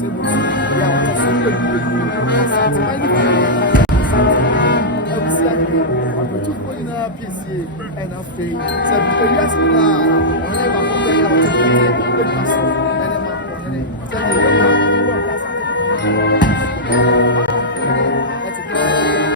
sɛ mu so yɛ ɔtɔ so ɛdu asantema ne abusia ne abotufo nyinaa piesie ɛna afei sɛ ewiase nyinaa ɔne baako bɛyɛ ɔtɔ so